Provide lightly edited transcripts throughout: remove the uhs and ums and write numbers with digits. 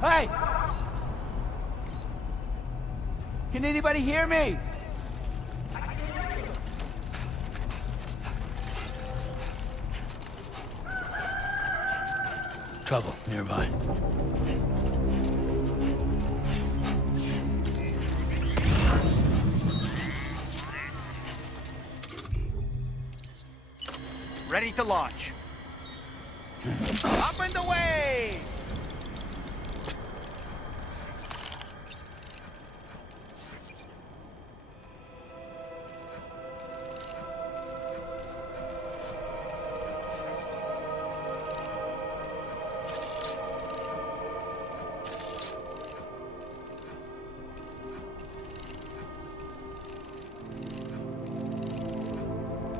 Hey! Can anybody hear me? Trouble nearby. Ready to launch. Up and away!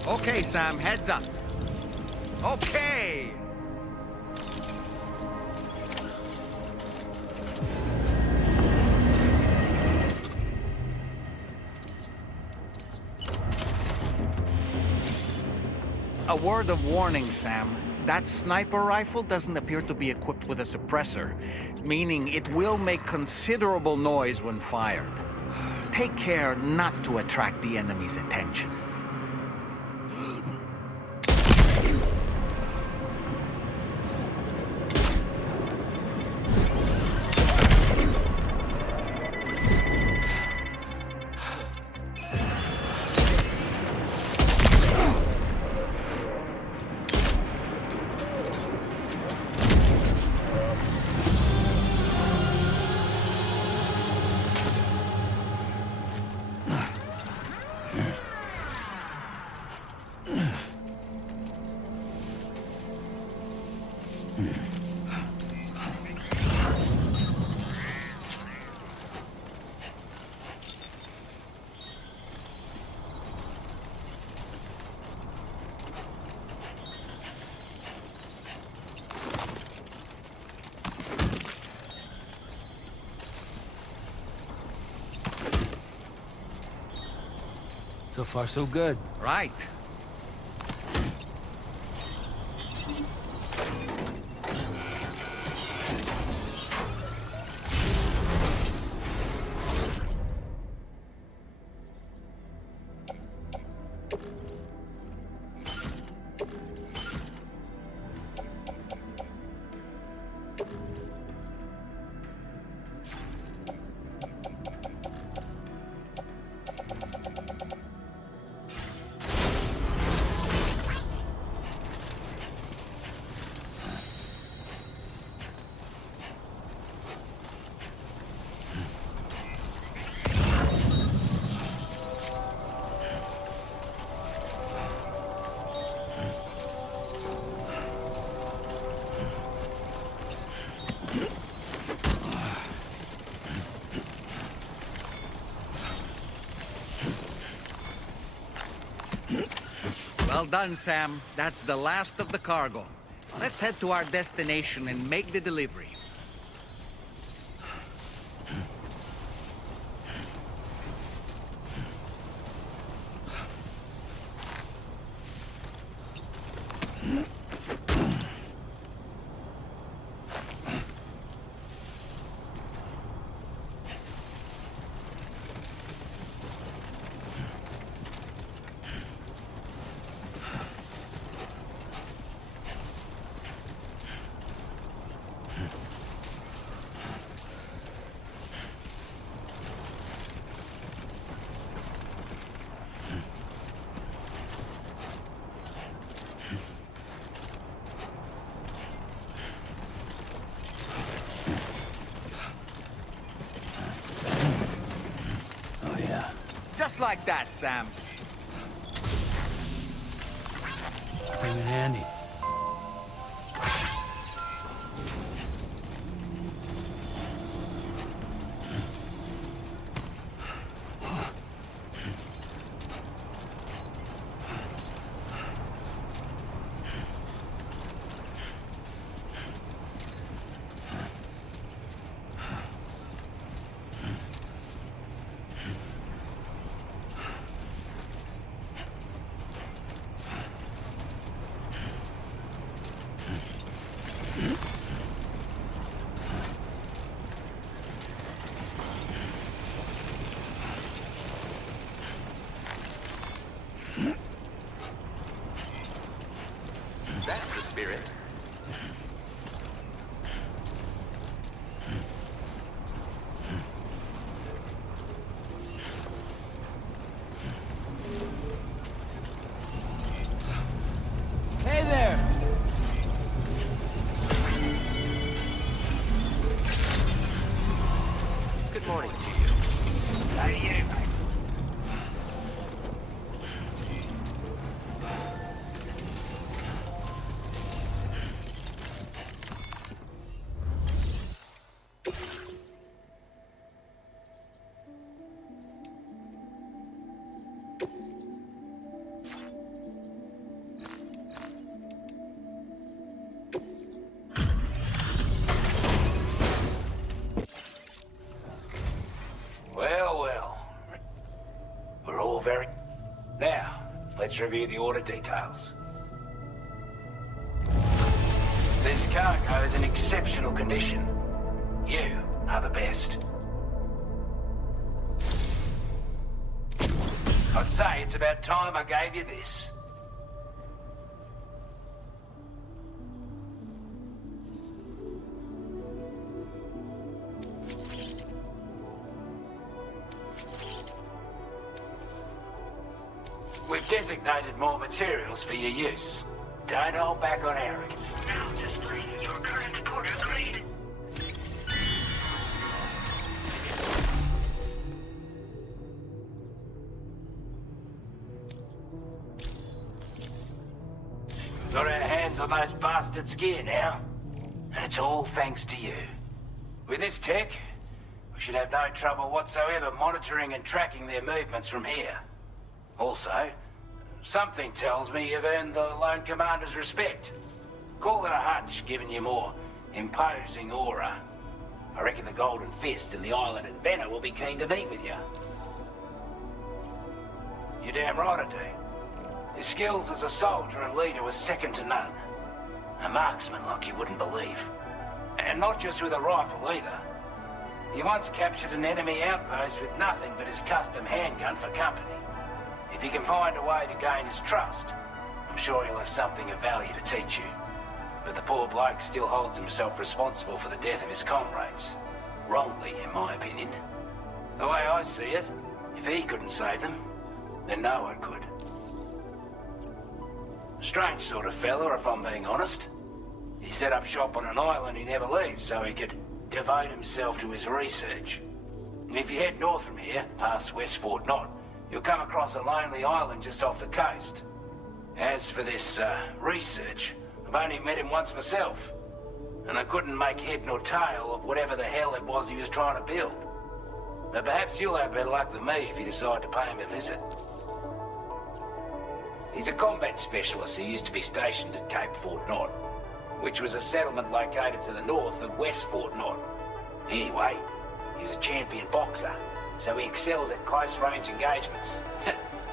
Okay, Sam, heads up. Okay! A word of warning, Sam. That sniper rifle doesn't appear to be equipped with a suppressor, meaning it will make considerable noise when fired. Take care not to attract the enemy's attention. So far, so good. Right. Well done, Sam. That's the last of the cargo. Let's head to our destination and make the delivery. Just like that, Sam. Came in handy. That's the spirit. Hey there! Good morning to you. How do you? Well. We're all very... Now, let's review the order details. This cargo is in exceptional condition. You are the best. I'd say it's about time I gave you this. We've designated more materials for your use. Don't hold back on Eric. Now display your current porter grade. Got our hands on those bastards' gear now. And it's all thanks to you. With this tech, we should have no trouble whatsoever monitoring and tracking their movements from here. Also, something tells me you've earned the Lone Commander's respect. Call it a hunch, giving you more imposing aura. I reckon the Golden Fist and the Island and Banner will be keen to meet with you. You're damn right I do. His skills as a soldier and leader were second to none. A marksman like you wouldn't believe. And not just with a rifle either. He once captured an enemy outpost with nothing but his custom handgun for company. If you can find a way to gain his trust, I'm sure he'll have something of value to teach you. But the poor bloke still holds himself responsible for the death of his comrades. Wrongly, in my opinion. The way I see it, if he couldn't save them, then no one could. Strange sort of fella, if I'm being honest. He set up shop on an island he never leaves so he could devote himself to his research. And if you head north from here, past West Fort Knot, you'll come across a lonely island just off the coast. As for this, research, I've only met him once myself. And I couldn't make head nor tail of whatever the hell it was he was trying to build. But perhaps you'll have better luck than me if you decide to pay him a visit. He's a combat specialist who used to be stationed at Cape Fort Knot, which was a settlement located to the north of West Fort Knot. Anyway, he was a champion boxer, so he excels at close-range engagements,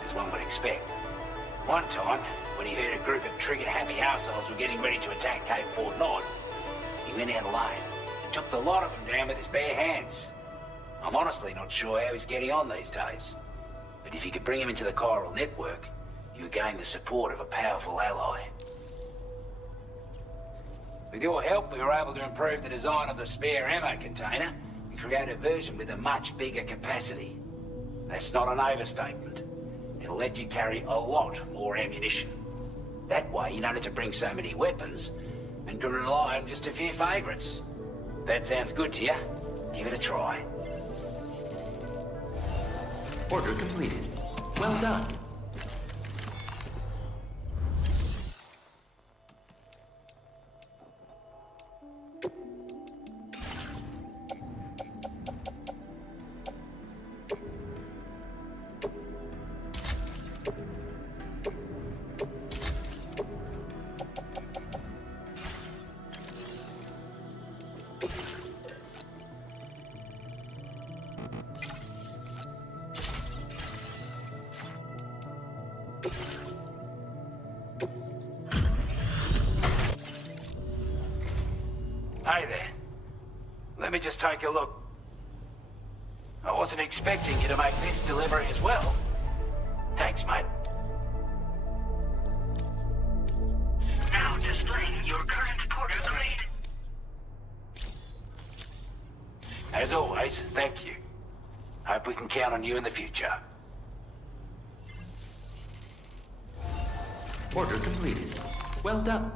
as one would expect. One time, when he heard a group of trigger-happy arseholes were getting ready to attack Cape Fort Knot, he went out alone and took the lot of them down with his bare hands. I'm honestly not sure how he's getting on these days, but if you could bring him into the chiral network, you gain the support of a powerful ally. With your help, we were able to improve the design of the spare ammo container and create a version with a much bigger capacity. That's not an overstatement. It'll let you carry a lot more ammunition. That way, you don't have to bring so many weapons and can rely on just a few favorites. That sounds good to you? Give it a try. Order completed. Well done. Hey there. Let me just take a look. I wasn't expecting you to make this delivery as well. Thanks, mate. As always, thank you. Hope we can count on you in the future. Order completed. Well done.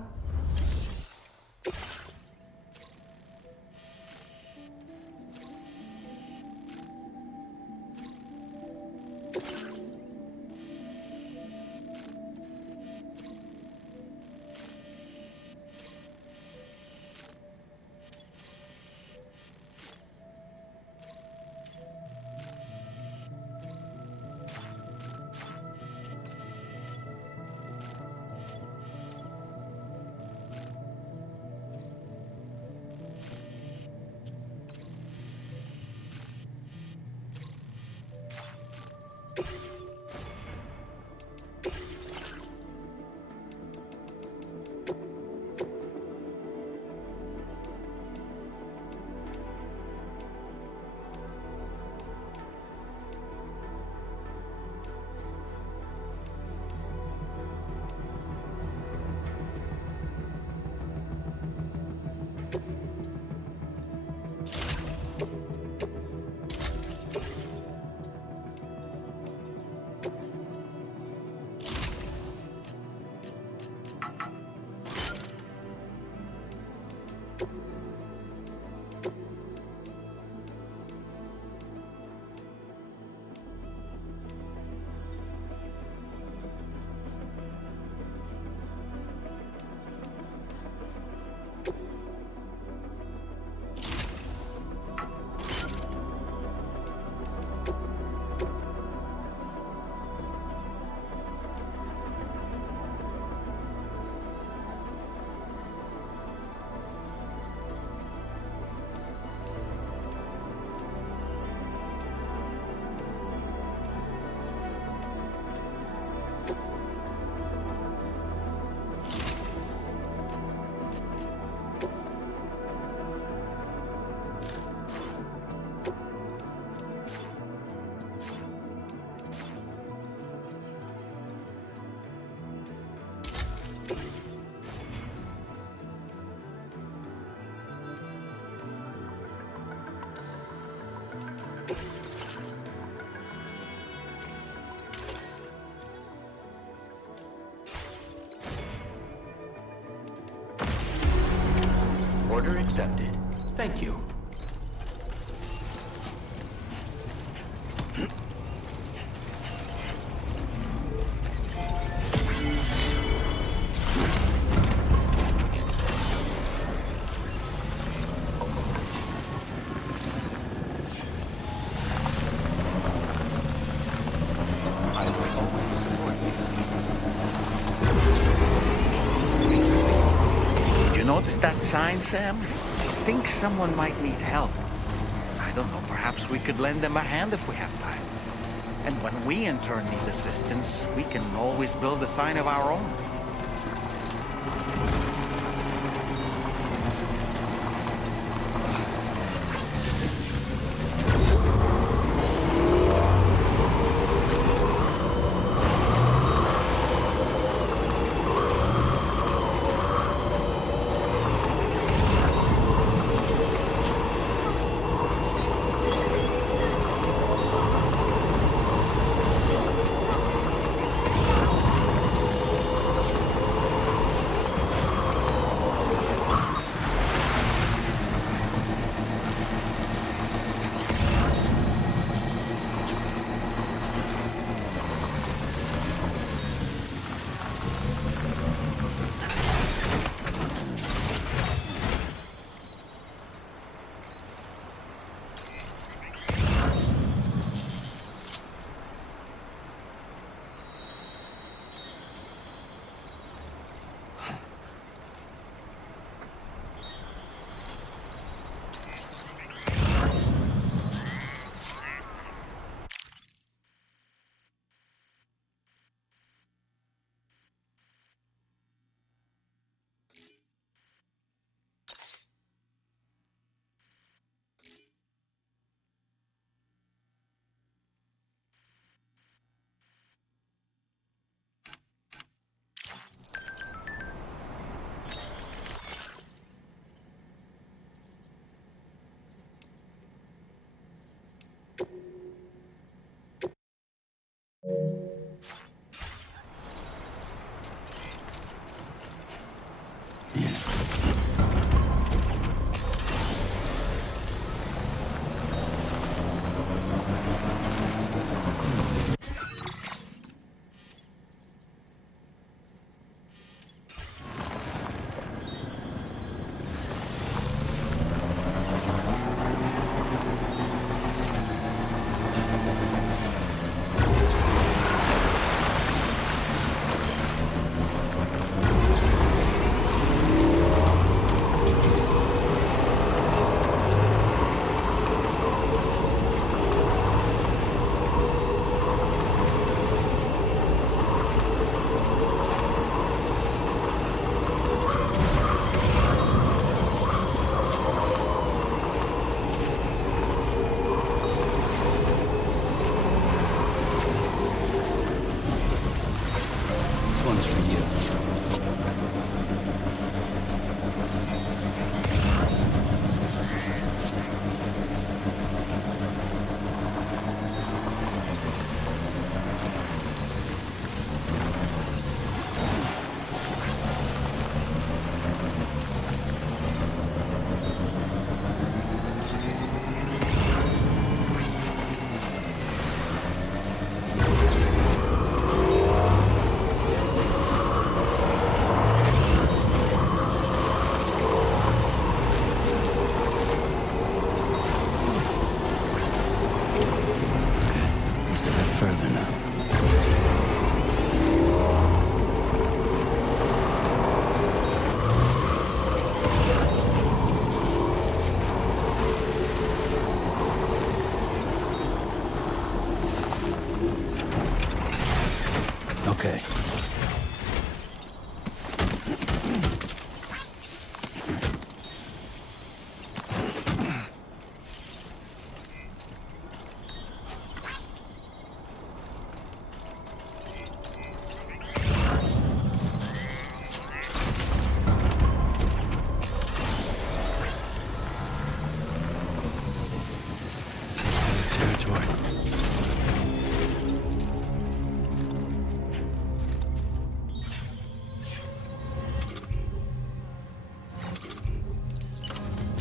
Order accepted. Thank you. I will always support you. Did you notice that sign, Sam? I think someone might need help. I don't know, perhaps we could lend them a hand if we have time. And when we in turn need assistance, we can always build a sign of our own.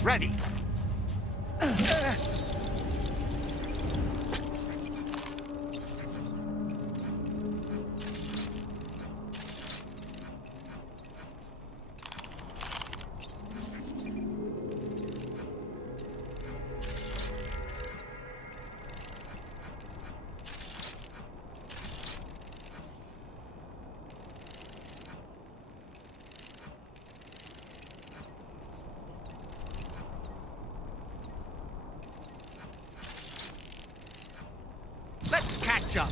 Ready. Let's catch up.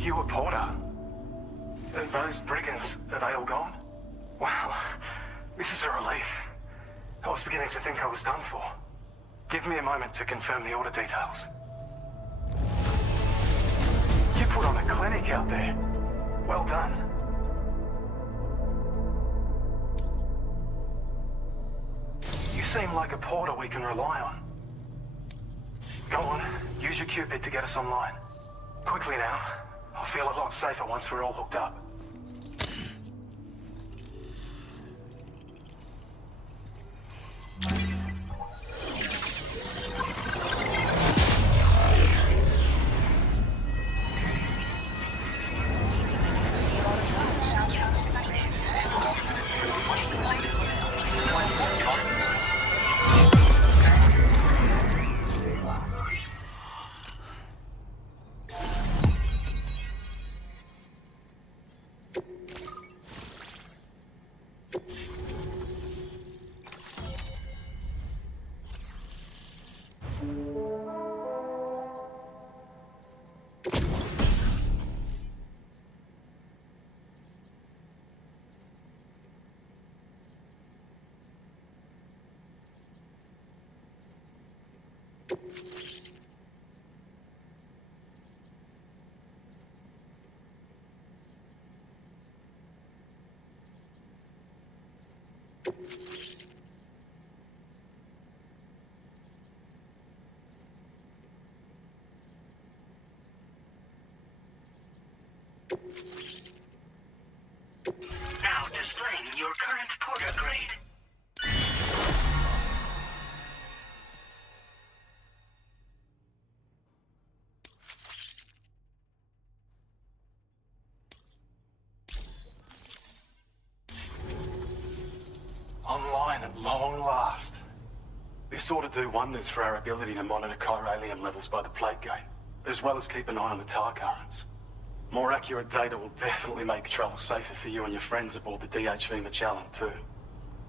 You a Porter? And those brigands, are they all gone? Wow, this is a relief. I was beginning to think I was done for. Give me a moment to confirm the order details. You put on a clinic out there. Well done. You seem like a Porter we can rely on. Go on, use your Cupid to get us online. Quickly now. I'll feel a lot safer once we're all hooked up. Now displaying your current Porter grade. Online at long last. This ought to do wonders for our ability to monitor chiralium levels by the plate gate, as well as keep an eye on the tar currents. More accurate data will definitely make travel safer for you and your friends aboard the DHV Magellan too.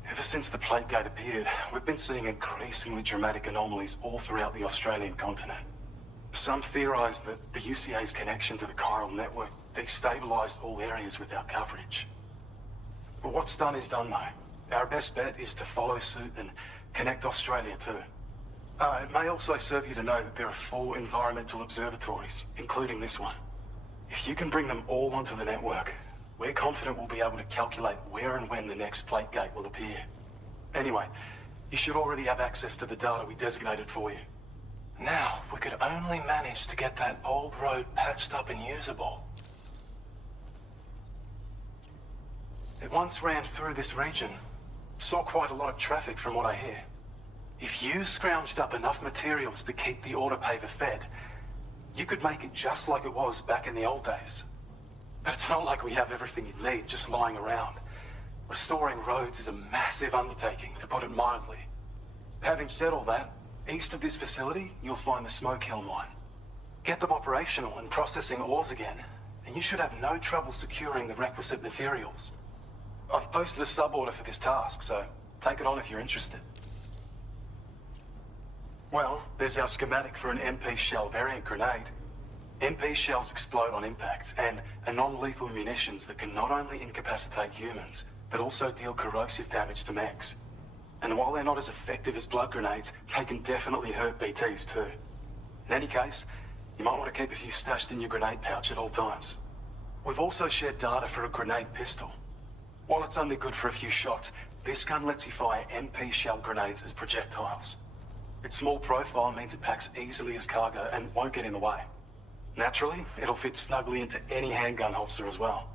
Ever since the plate gate appeared, we've been seeing increasingly dramatic anomalies all throughout the Australian continent. Some theorize that the UCA's connection to the chiral network destabilized all areas with our coverage. But what's done is done though. Our best bet is to follow suit and connect Australia too. It may also serve you to know that there are 4 environmental observatories, including this one. If you can bring them all onto the network, we're confident we'll be able to calculate where and when the next plate gate will appear. Anyway, you should already have access to the data we designated for you. Now, if we could only manage to get that old road patched up and usable. It once ran through this region. Saw quite a lot of traffic from what I hear. If you scrounged up enough materials to keep the autopaver fed, you could make it just like it was back in the old days. But it's not like we have everything you'd need just lying around. Restoring roads is a massive undertaking, to put it mildly. Having said all that, east of this facility, you'll find the Smoke Hill mine. Get them operational and processing ores again, and you should have no trouble securing the requisite materials. I've posted a sub-order for this task, so take it on if you're interested. Well, there's our schematic for an MP shell variant grenade. MP shells explode on impact, and are non-lethal munitions that can not only incapacitate humans, but also deal corrosive damage to mechs. And while they're not as effective as blood grenades, they can definitely hurt BTs too. In any case, you might want to keep a few stashed in your grenade pouch at all times. We've also shared data for a grenade pistol. While it's only good for a few shots, this gun lets you fire MP shell grenades as projectiles. Its small profile means it packs easily as cargo and won't get in the way. Naturally, it'll fit snugly into any handgun holster as well.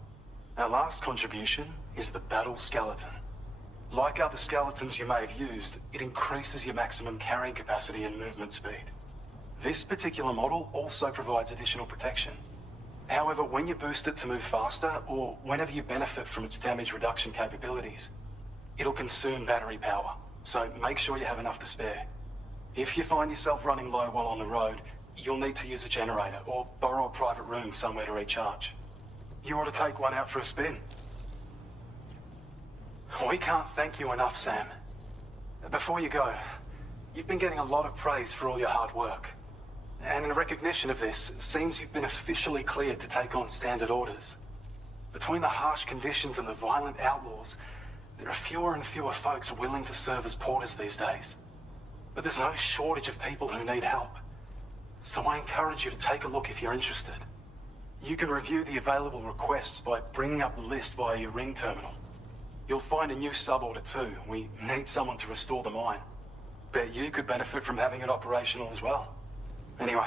Our last contribution is the Battle Skeleton. Like other skeletons you may have used, it increases your maximum carrying capacity and movement speed. This particular model also provides additional protection. However, when you boost it to move faster, or whenever you benefit from its damage reduction capabilities, it'll consume battery power, so make sure you have enough to spare. If you find yourself running low while on the road, you'll need to use a generator or borrow a private room somewhere to recharge. You ought to take one out for a spin. We can't thank you enough, Sam. Before you go, you've been getting a lot of praise for all your hard work. And in recognition of this, it seems you've been officially cleared to take on standard orders. Between the harsh conditions and the violent outlaws, there are fewer and fewer folks willing to serve as porters these days. But there's no shortage of people who need help. So I encourage you to take a look if you're interested. You can review the available requests by bringing up the list via your ring terminal. You'll find a new sub-order too. We need someone to restore the mine. Bet you could benefit from having it operational as well. Anyway,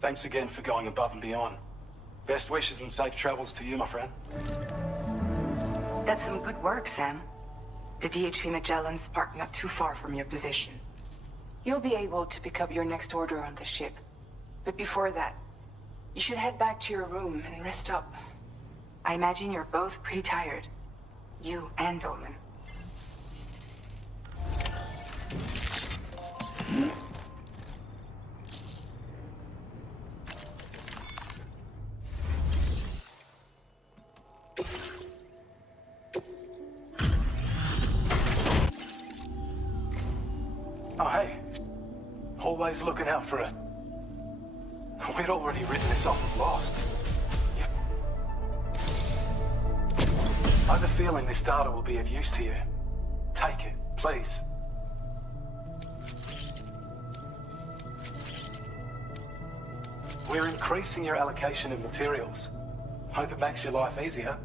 thanks again for going above and beyond. Best wishes and safe travels to you, my friend. That's some good work, Sam. The DHV Magellan's parked not too far from your position. You'll be able to pick up your next order on the ship. But before that, you should head back to your room and rest up. I imagine you're both pretty tired. You and Dolman. Oh, hey. It's always looking out for it. We'd already written this off as lost. I have a feeling this data will be of use to you. Take it, please. We're increasing your allocation of materials. Hope it makes your life easier.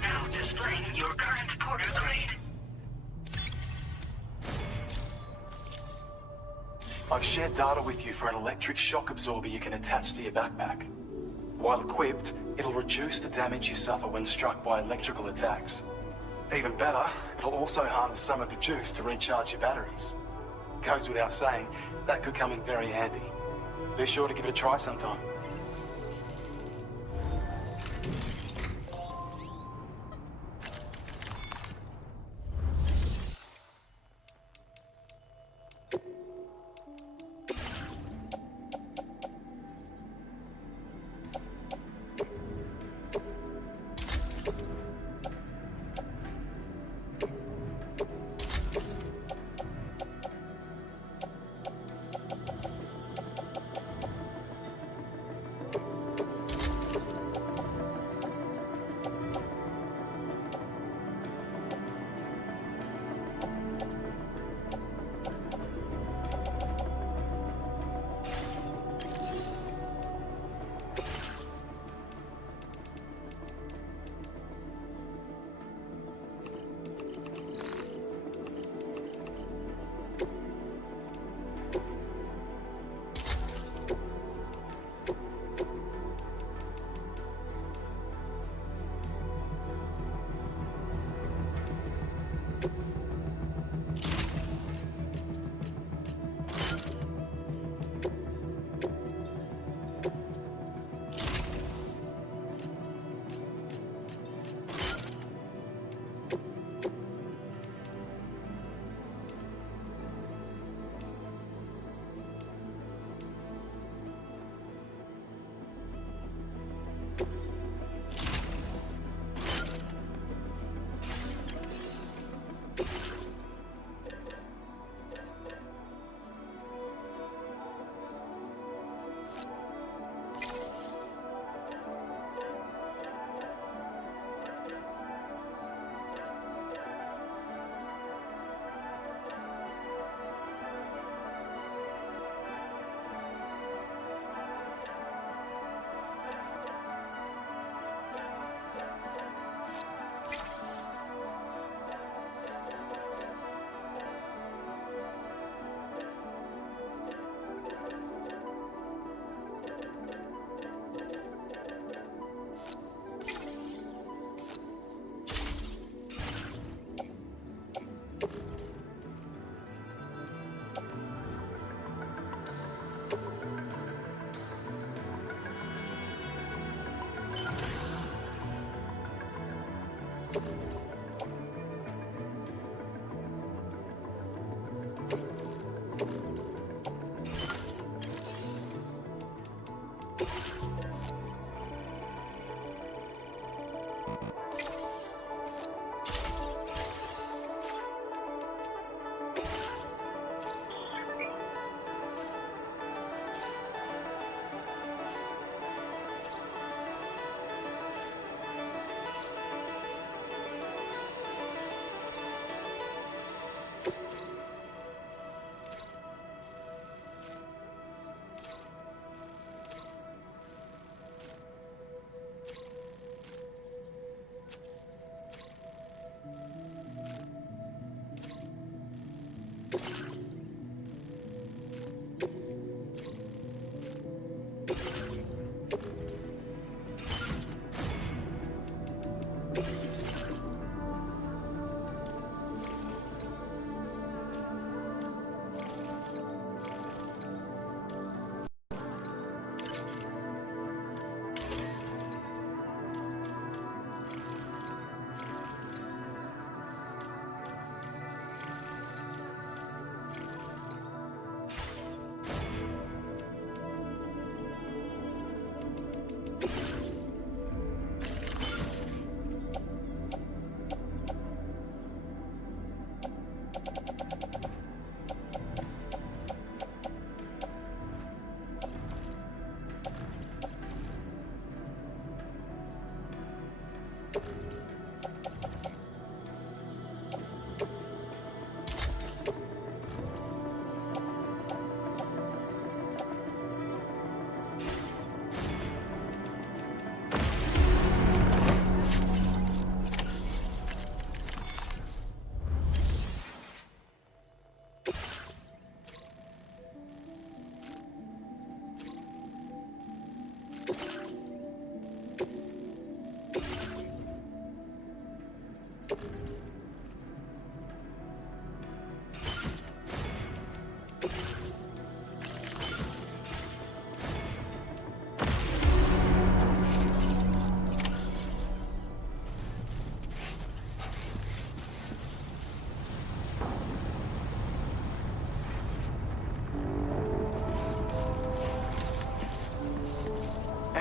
Now displaying your current porter grade. I've shared data with you for an electric shock absorber you can attach to your backpack. While equipped, it'll reduce the damage you suffer when struck by electrical attacks. Even better, it'll also harness some of the juice to recharge your batteries. Goes without saying, that could come in very handy. Be sure to give it a try sometime.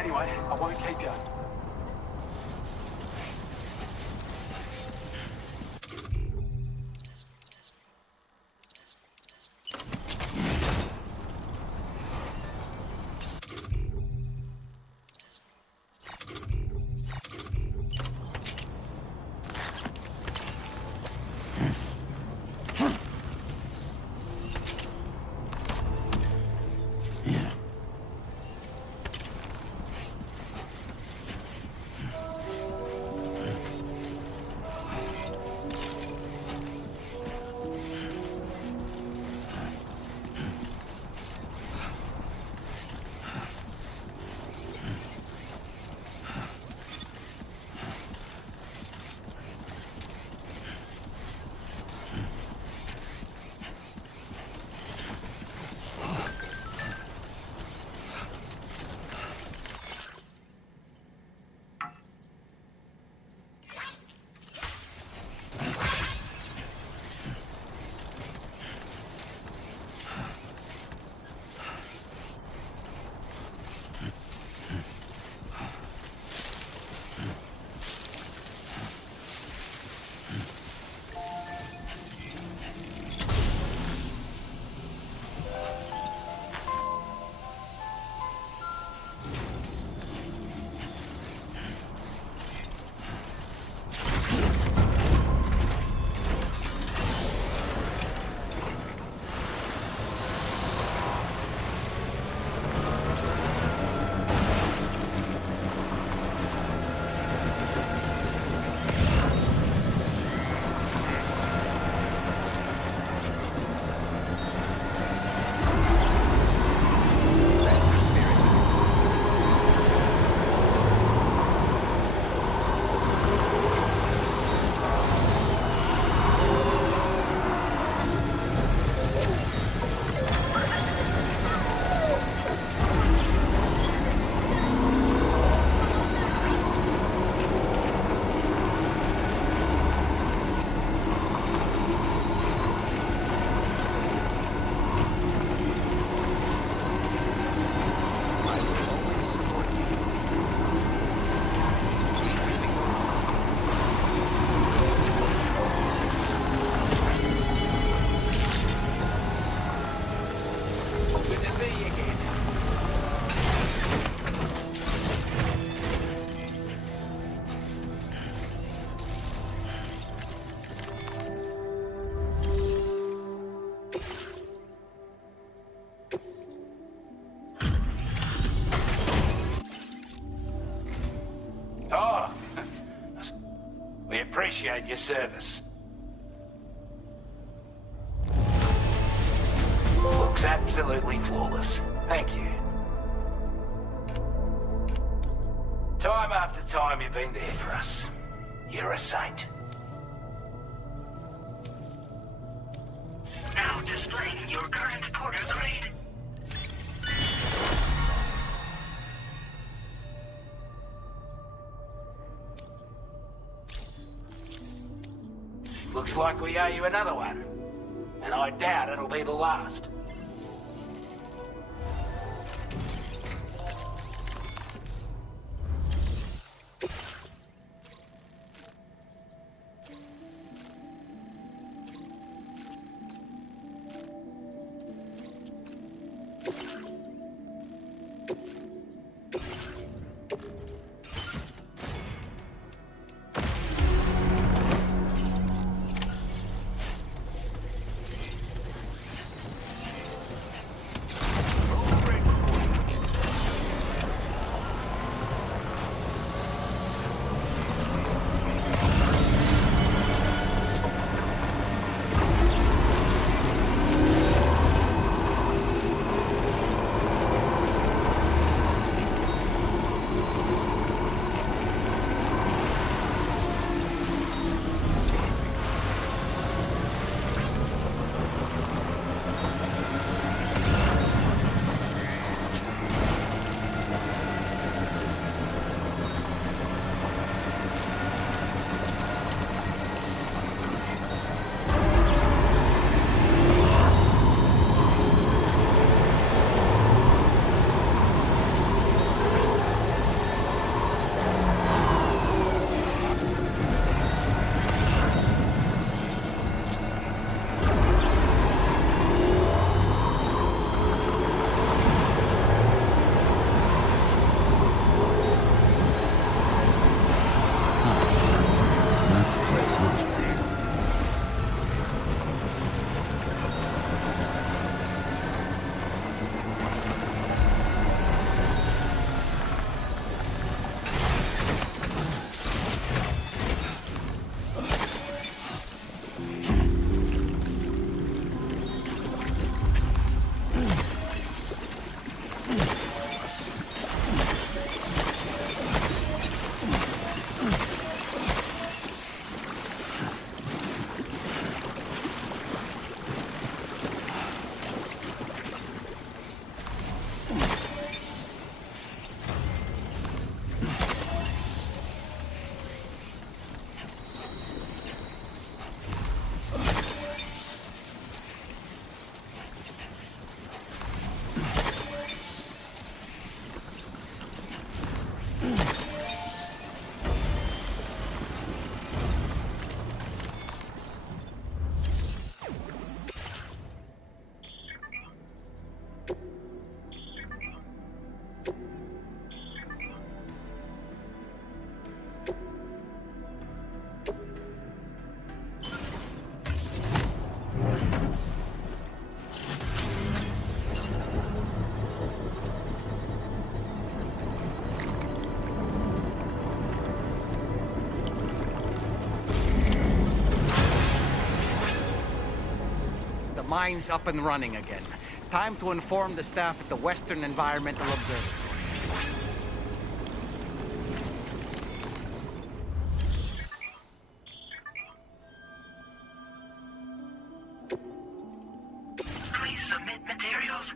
Anyway, I won't keep you. appreciate your service. Looks absolutely flawless. Thank you. Time after time you've been there for us. You're a saint. Now displaying your current porter grade. Looks like we owe you another one. And I doubt it'll be the last. Mine's up and running again. Time to inform the staff at the Western Environmental Observatory. Please submit materials.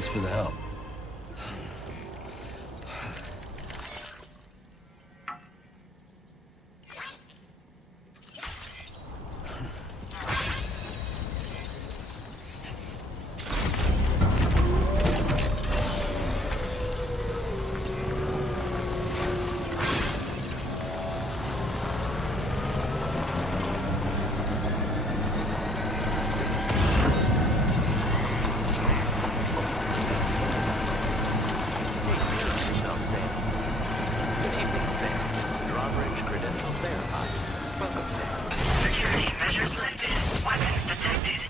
Thanks for the help. Security measures lifted. Weapons detected.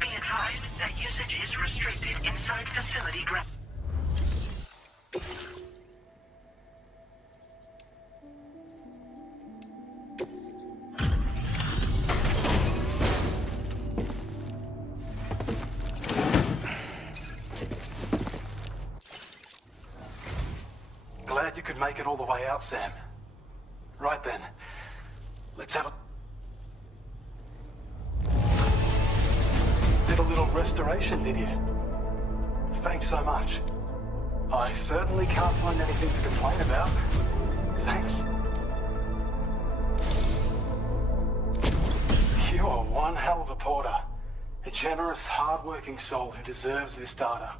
Be advised that usage is restricted inside facility grounds. Glad you could make it all the way out, Sam. Right then, let's have a... Did a little restoration, did you? Thanks so much. I certainly can't find anything to complain about. Thanks. You are one hell of a porter. A generous, hard-working soul who deserves this data.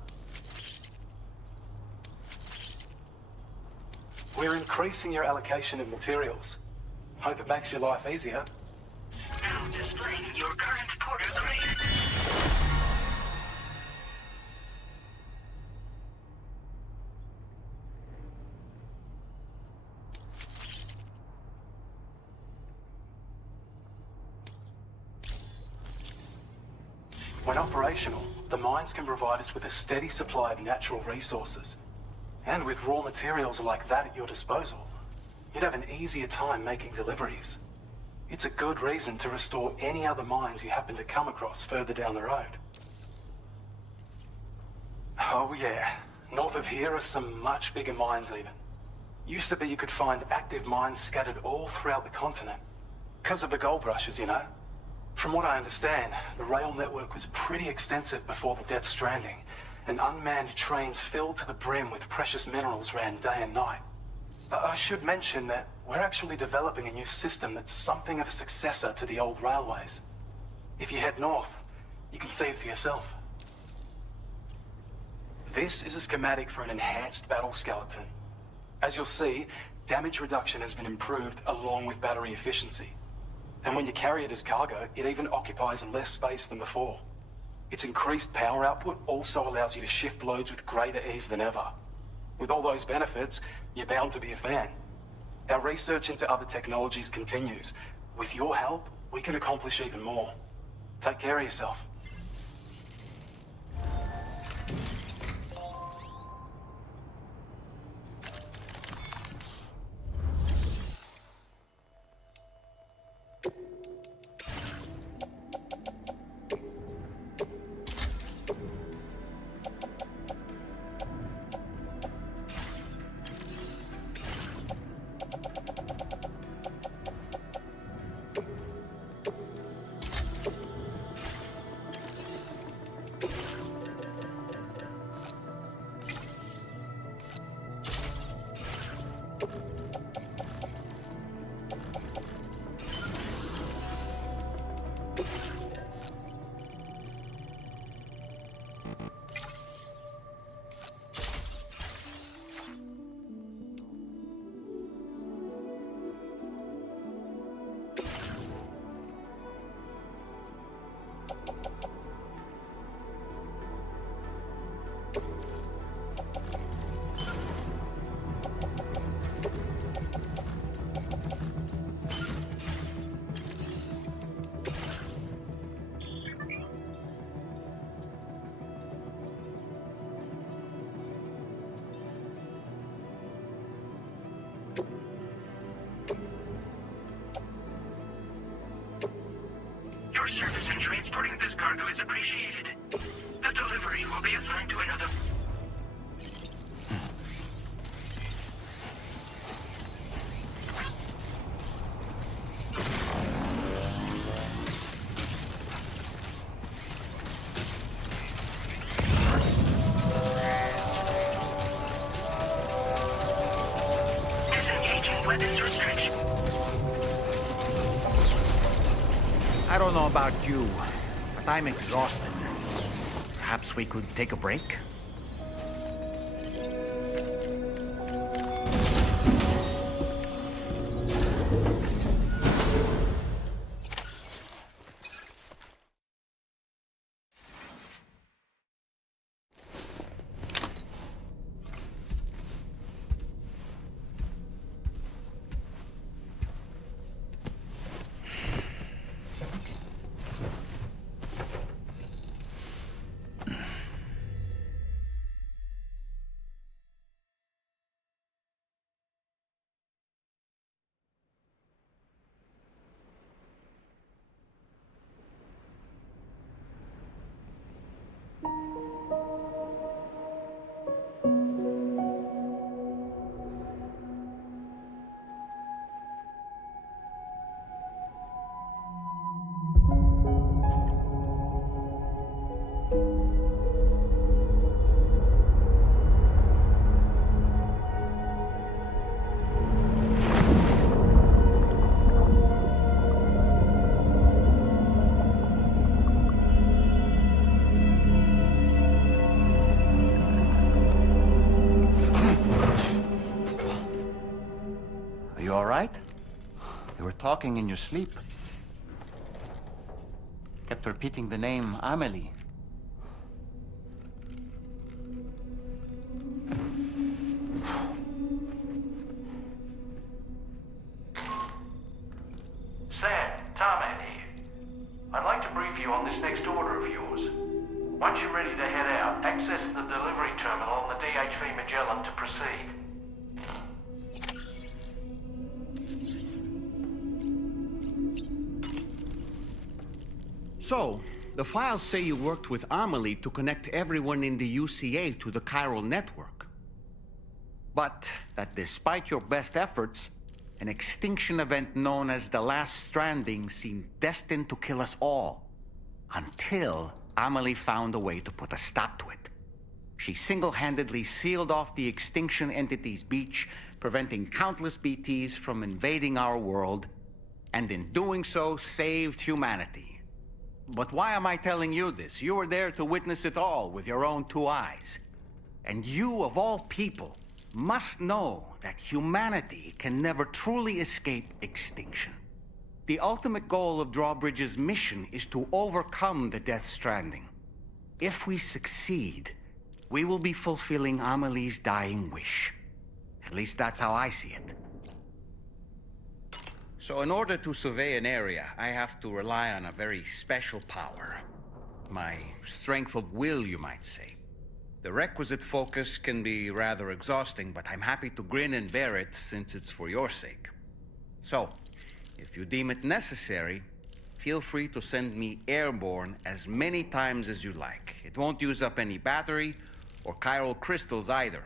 We're increasing your allocation of materials. Hope it makes your life easier. Now displaying your current porter grade. When operational, the mines can provide us with a steady supply of natural resources. And with raw materials like that at your disposal, you'd have an easier time making deliveries. It's a good reason to restore any other mines you happen to come across further down the road. Oh yeah, north of here are some much bigger mines even. Used to be you could find active mines scattered all throughout the continent. Because of the gold rushes, you know. From what I understand, the rail network was pretty extensive before the Death Stranding, and unmanned trains filled to the brim with precious minerals ran day and night. I should mention that we're actually developing a new system that's something of a successor to the old railways. If you head north, you can see it for yourself. This is a schematic for an enhanced battle skeleton. As you'll see, damage reduction has been improved along with battery efficiency. And when you carry it as cargo, it even occupies less space than before. Its increased power output also allows you to shift loads with greater ease than ever. With all those benefits, you're bound to be a fan. Our research into other technologies continues. With your help, we can accomplish even more. Take care of yourself. Your service in transporting this cargo is appreciated. The delivery will be assigned to another... I don't know about you, but I'm exhausted. Perhaps we could take a break? You all right? You were talking in your sleep. Kept repeating the name Amelie. Sam, Tarman here. I'd like to brief you on this next order of yours. Once you're ready to head out, access the delivery terminal on the DHV Magellan to proceed. So, the files say you worked with Amelie to connect everyone in the UCA to the Chiral network. But that despite your best efforts, an extinction event known as the Last Stranding seemed destined to kill us all. Until Amelie found a way to put a stop to it. She single-handedly sealed off the extinction entity's beach, preventing countless BTs from invading our world, and in doing so, saved humanity. But why am I telling you this? You were there to witness it all with your own two eyes. And you, of all people, must know that humanity can never truly escape extinction. The ultimate goal of Drawbridge's mission is to overcome the Death Stranding. If we succeed, we will be fulfilling Amelie's dying wish. At least that's how I see it. So in order to survey an area, I have to rely on a very special power. My strength of will, you might say. The requisite focus can be rather exhausting, but I'm happy to grin and bear it since it's for your sake. So, if you deem it necessary, feel free to send me airborne as many times as you like. It won't use up any battery or chiral crystals either.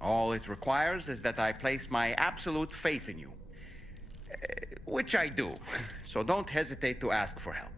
All it requires is that I place my absolute faith in you. Which I do, so don't hesitate to ask for help.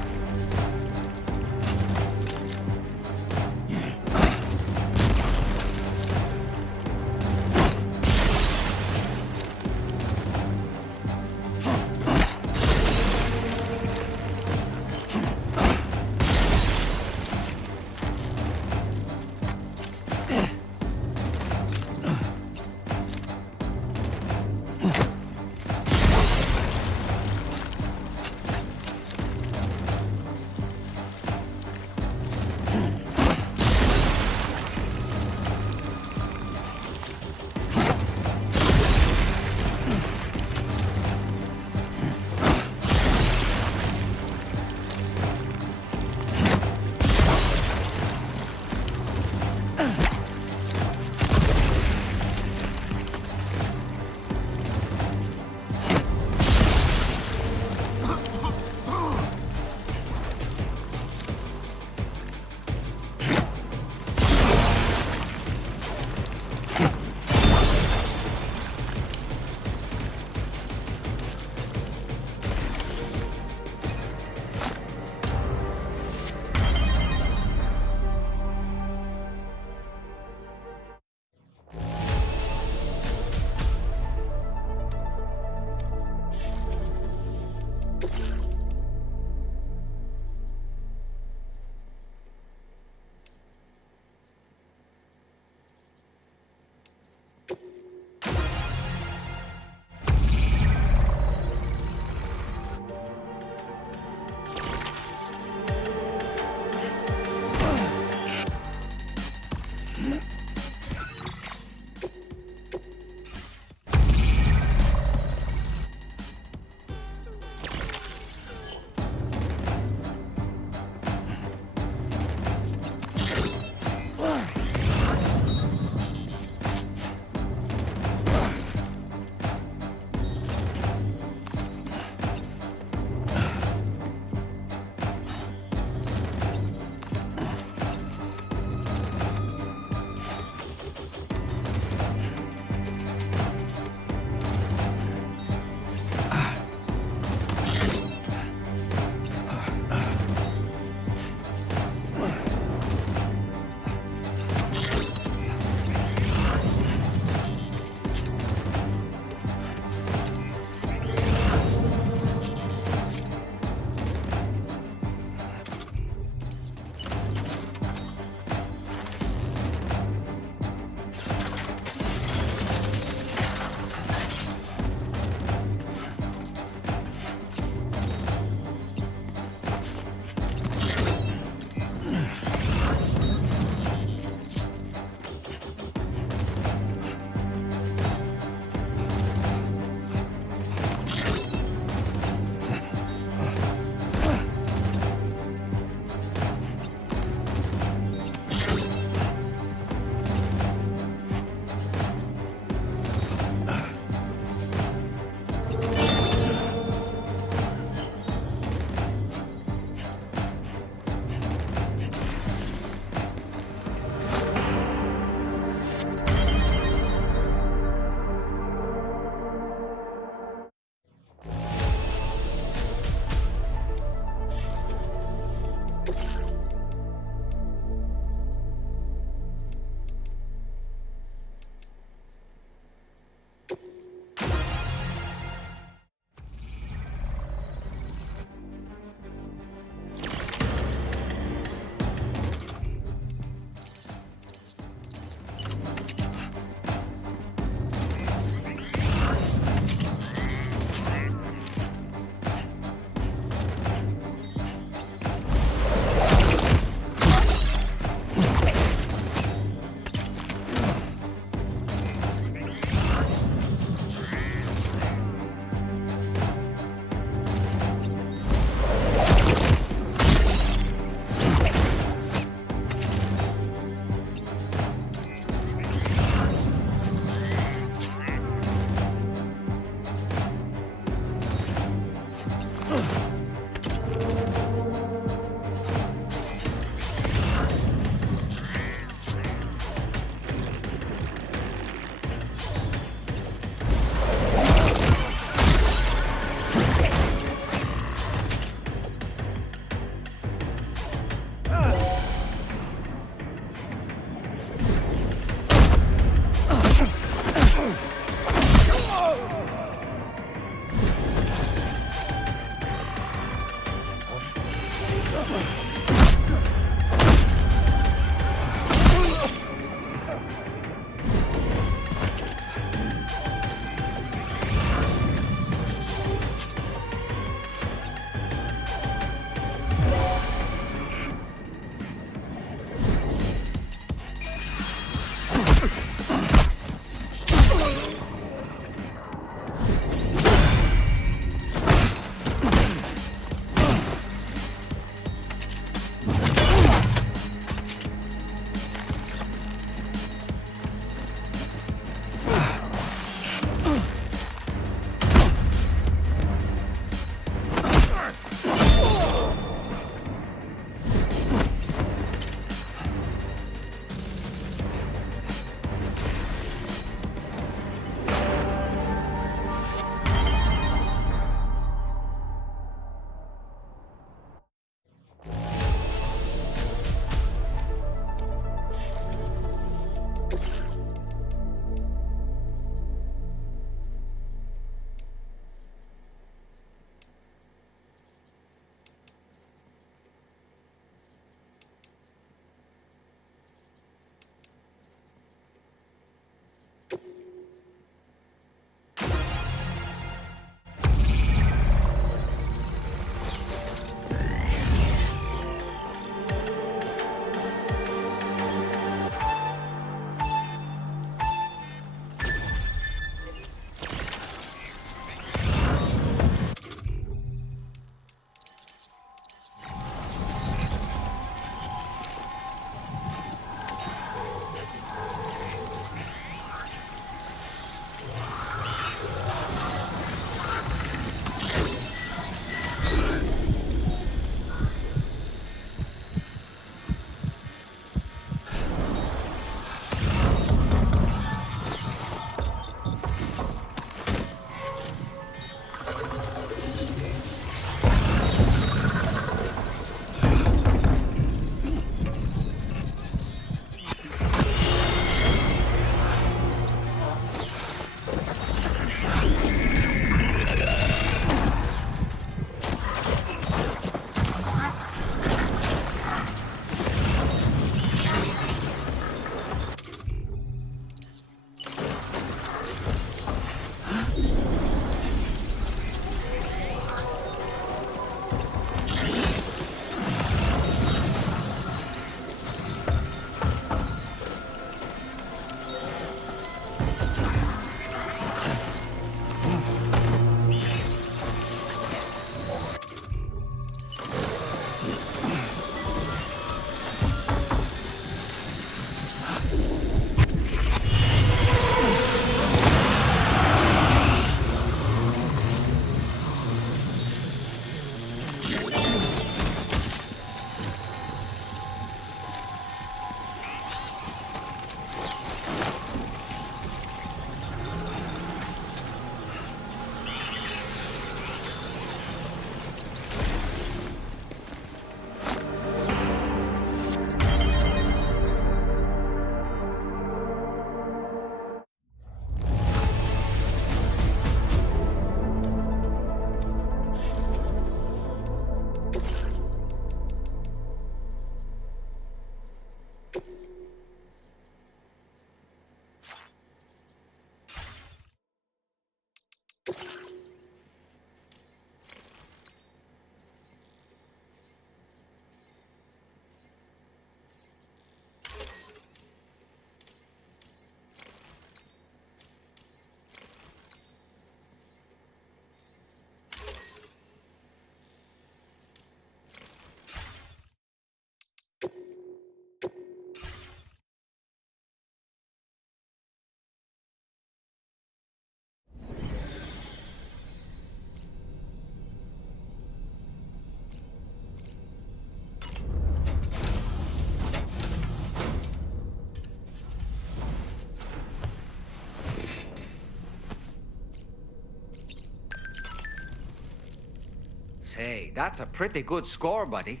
Say, that's a pretty good score, buddy.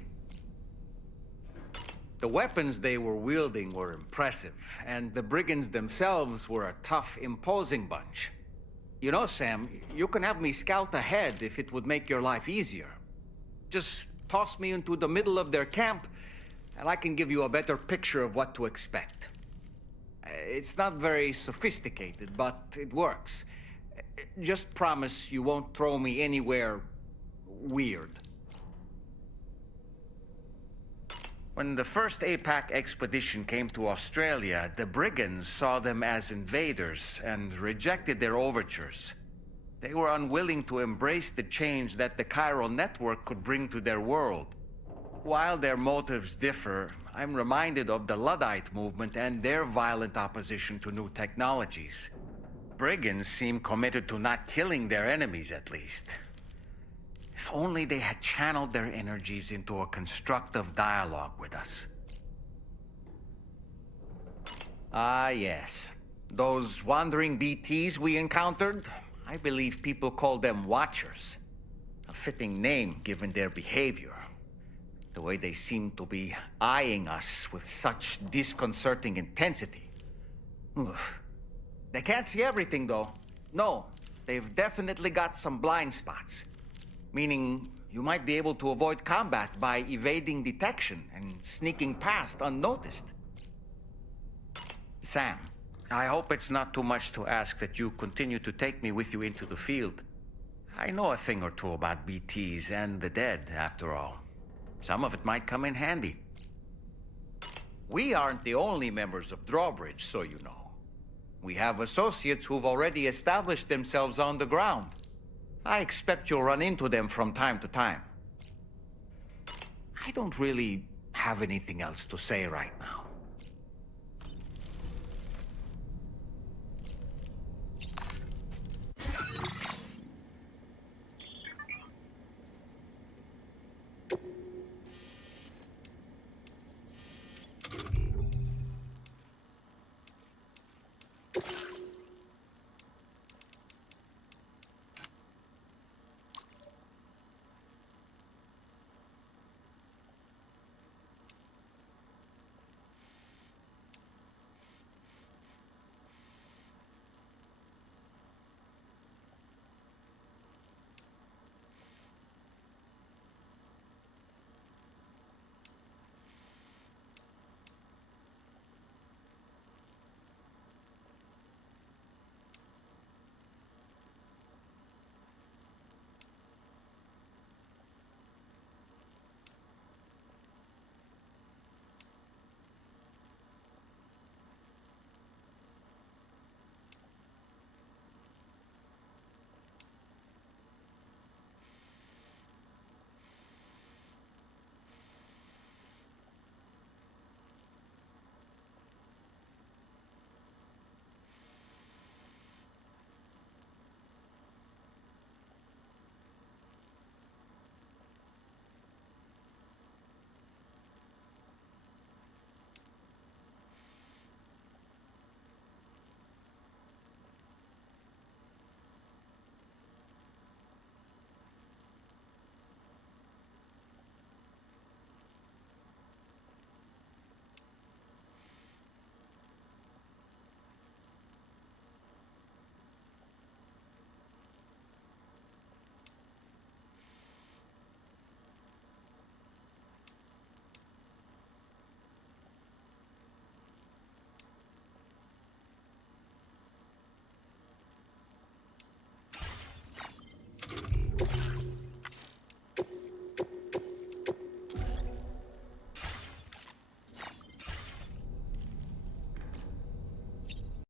The weapons they were wielding were impressive, and the brigands themselves were a tough, imposing bunch. You know, Sam, you can have me scout ahead if it would make your life easier. Just toss me into the middle of their camp, and I can give you a better picture of what to expect. It's not very sophisticated, but it works. Just promise you won't throw me anywhere weird. When the first APAC expedition came to Australia, the brigands saw them as invaders and rejected their overtures. They were unwilling to embrace the change that the Chiral network could bring to their world. While their motives differ, I'm reminded of the Luddite movement and their violent opposition to new technologies. Brigands seem committed to not killing their enemies, at least. If only they had channeled their energies into a constructive dialogue with us. Ah, yes. Those wandering BTs we encountered, I believe people call them Watchers. A fitting name given their behavior. The way they seem to be eyeing us with such disconcerting intensity. Oof. They can't see everything, though. No, they've definitely got some blind spots. Meaning, you might be able to avoid combat by evading detection and sneaking past unnoticed. Sam, I hope it's not too much to ask that you continue to take me with you into the field. I know a thing or two about BTs and the dead, after all. Some of it might come in handy. We aren't the only members of Drawbridge, so you know. We have associates who've already established themselves on the ground. I expect you'll run into them from time to time. I don't really have anything else to say right now.